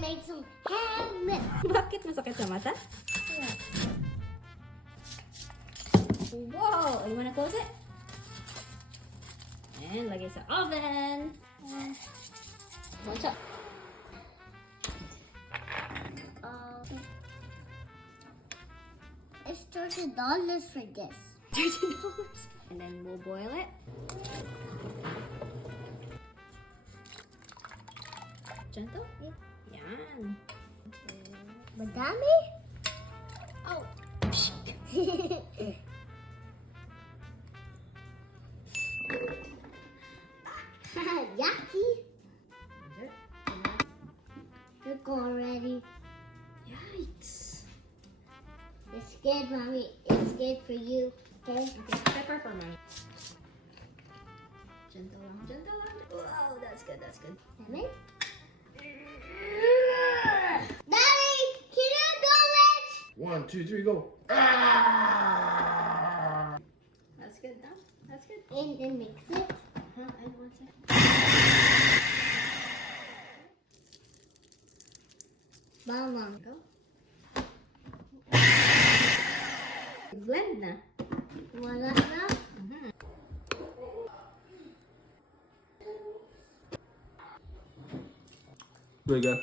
made some hummus. Bakit masakit sa mata? Wow! You wanna close it? And lagay sa oven. Watch out. It's $30 for this. $30. And then we'll boil it. Gentle? Yeah. Yan. Madami? Oh. Yucky. Look already. Yikes. It's good, Mommy. It's good for you. Okay? Okay, pepper for me. Gentle lang, gentle lang. Wow, that's good, that's good. Lemon? Daddy, can I go it? 1, 2, 3, go. That's good now. That's good. And then mix it. And one second. Mama. Go. Blend na. Wala na? There you go.